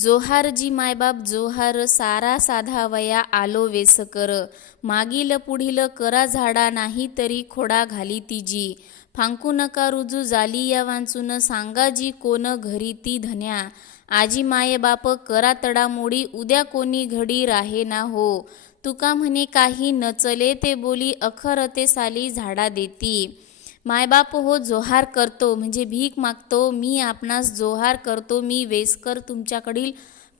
जोहार जी मायबाप जोहार सारा साधा वया आलो वेसकर. मागील पुढील करा झाडा नाही तरी खोडा घाली तिजी. फांकू नका रुजू जाली या वांचून सांगा जी कोण घरी ती धन्या. आजी मायबाप करा तडामोडी उद्या कोणी घडी राहे ना हो. तुका म्हणे काही नचले ते बोली अखर ते साली झाडा देती. मायबाप हो जोहार करतो म्हणजे भीक मागतो मी आपणास जोहार करतो मी वेसकर तुमच्याकडील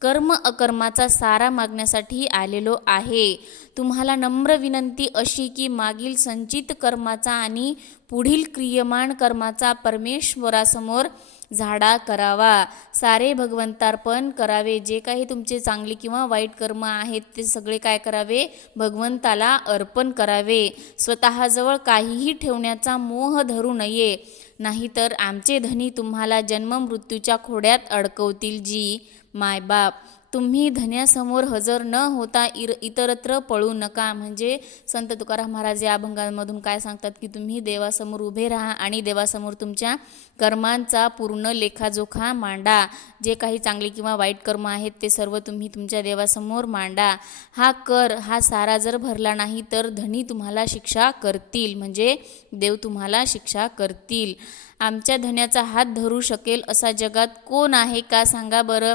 कर्म अकर्माचा सारा मागण्यासाठी आलेलो आहे. तुम्हाला नम्र विनंती अशी की मागील संचित कर्माचा आणि पुढील क्रियमाण कर्माचा परमेश्वरासमोर झाडा करावा. सारे भगवंतार्पण करावे. जे काही तुमचे चांगले किंवा वाईट कर्म आहेत ते सगळे काय करावे? भगवंताला अर्पण करावे. स्वतःजवळ काहीही ठेवण्याचा मोह धरू नये. नाहीतर आमचे धनी तुम्हाला जन्ममृत्यूच्या खोड्यात अडकवतील जी मायबाप. तुम्ही धन्यासमोर हजर न होता इर इतरत्र पळू नका. म्हणजे संत तुकाराम महाराज या अभंगांमधून काय सांगतात की तुम्ही देवासमोर उभे राहा आणि देवासमोर तुमच्या कर्मांचा पूर्ण लेखाजोखा मांडा. जे काही चांगले किंवा वाईट कर्म आहेत ते सर्व तुम्ही तुमच्या देवासमोर मांडा. हा कर हा सारा जर भरला नाही तर धनी तुम्हाला शिक्षा करतील. म्हणजे देव तुम्हाला शिक्षा करतील. आमच्या धन्याचा हात धरू शकेल असा जगात कोण आहे का सांगा बरं?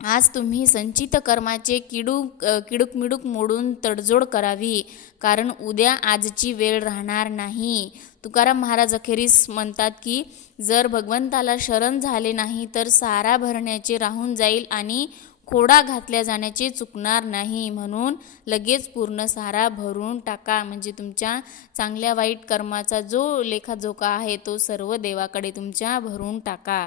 आज तुम्ही संचित कर्माचे किडूक किडूक मिडूक मोडून तडजोड करावी कारण उद्या आजची वेळ राहणार नाही. तुकाराम महाराज अखेरीस म्हणतात की जर भगवंताला शरण झाले नाही तर सारा भरण्याचे राहून जाईल आणि खोडा घातल्या जाण्याचे चुकणार नाही. म्हणून लगेच पूर्ण सारा भरून टाका. म्हणजे तुमच्या चांगल्या वाईट कर्माचा जो लेखाजोखा आहे तो सर्व देवाकडे तुमच्या भरून टाका.